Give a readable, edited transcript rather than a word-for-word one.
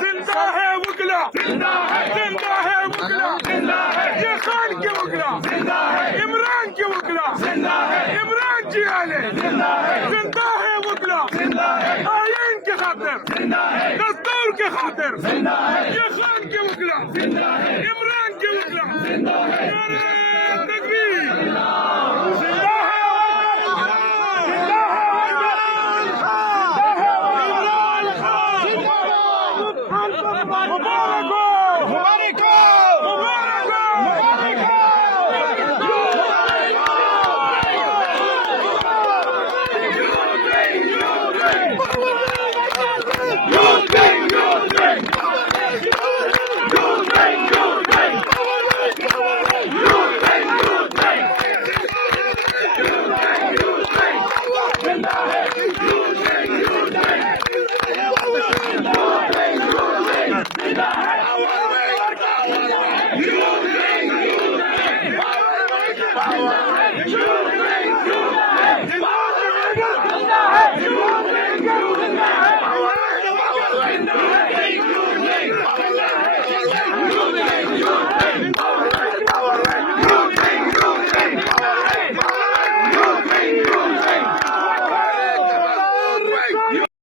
जिंदा है वकला, जिंदा है वकला, ये खान के वकला, इमरान के वकला, इमरान जी आले, जिंदा है वकला, आयन के खातिर, दस्तूर के खातिर, ये खान के वकला, इमरान के वकला।